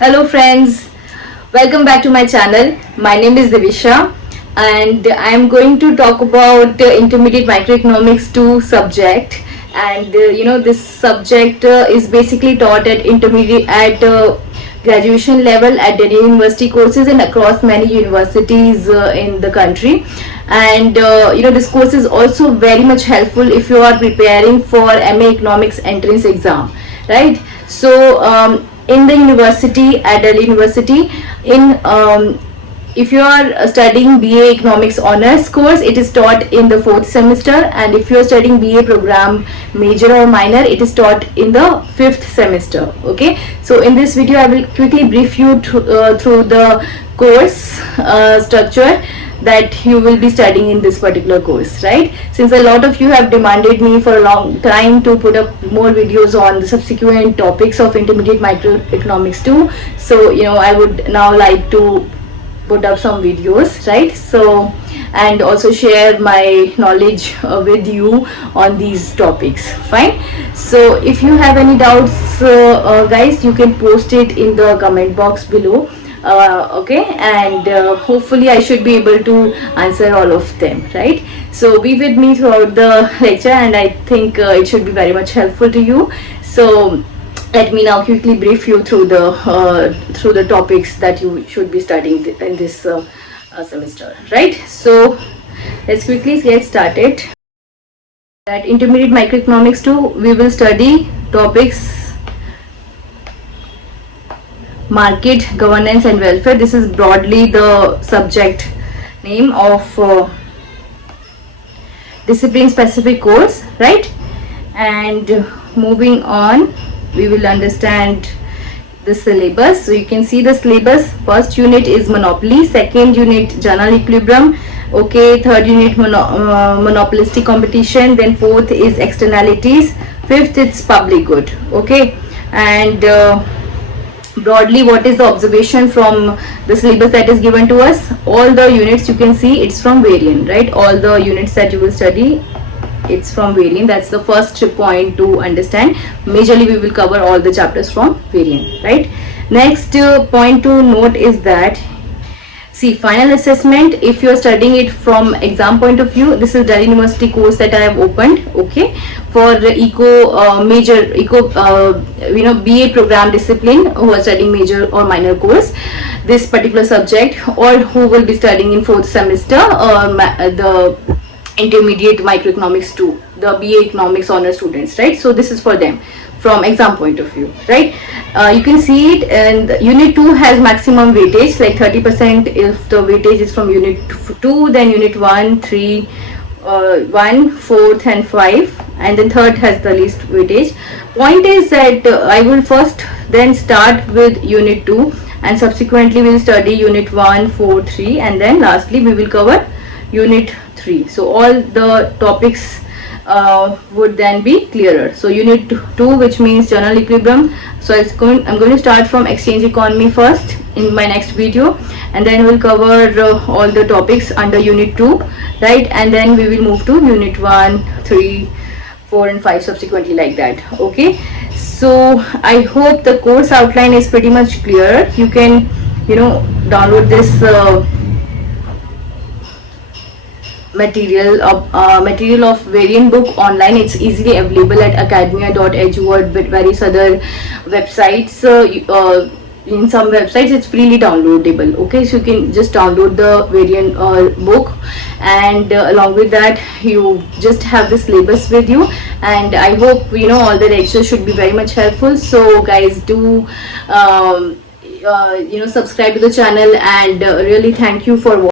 Hello friends, welcome back to my channel. My name is Divisha and I am going to talk about intermediate microeconomics 2 subject, and this subject is basically taught at intermediate at graduation level at Delhi University courses and across many universities in the country. And this course is also very much helpful if you are preparing for MA Economics entrance exam, right? So in the university at Delhi University, in if you are studying BA Economics Honors course, it is taught in the 4th semester, and if you are studying BA program major or minor, it is taught in the 5th semester. Okay, so in this video I will quickly brief you through the course structure that you will be studying in this particular course, right? Since a lot of you have demanded me for a long time to put up more videos on the subsequent topics of intermediate microeconomics 2, so I would now like to put up some videos, right? So, and also share my knowledge with you on these topics. Fine. So if you have any doubts, guys, you can post it in the comment box below. Okay, and hopefully I should be able to answer all of them, right? So be with me throughout the lecture, and I think it should be very much helpful to you. So let me now quickly brief you through the topics that you should be studying in this semester, right? So let's quickly get started. At intermediate microeconomics 2, we will study topics market, governance and welfare. This is broadly the subject name of discipline specific course, right? And moving on, we will understand the syllabus. So you can see the syllabus. First unit is monopoly, second unit general equilibrium, okay, third unit monopolistic competition, then fourth is externalities, fifth it's public good. Okay, and broadly, what is the observation from the syllabus that is given to us? All the units you can see it's from variant, right? All the units that you will study, it's from variant. That's the first point to understand. Majorly we will cover all the chapters from variant, right? Next point to note is that, see, final assessment, if you are studying it from exam point of view, this is Delhi University course that I have opened, okay, for major eco BA program discipline, who are studying major or minor course this particular subject, or who will be studying in 4th semester the intermediate microeconomics 2, the BA economics honor students, right? So this is for them from exam point of view, right? You can see it, and unit 2 has maximum weightage, like 30% if the weightage is from unit 2, then unit 1, 3, 1, 4th and 5, and then third has the least weightage. Point is that I will first then start with unit 2, and subsequently we will study unit 1, 4, 3, and then lastly we will cover unit 3. So all the topics would then be clearer. So unit 2, which means general equilibrium, so I'm going to start from exchange economy first in my next video, and then we'll cover all the topics under unit 2, right? And then we will move to unit 1, 3, 4 and 5 subsequently, like that. Okay, so I hope the course outline is pretty much clear. You can download this material of variant book online. It's easily available at academia.edu with various other websites. In some websites it's freely downloadable, okay? So you can just download the variant book, and along with that you just have the syllabus with you, and I hope all the lectures should be very much helpful. So guys, do subscribe to the channel, and really thank you for watching.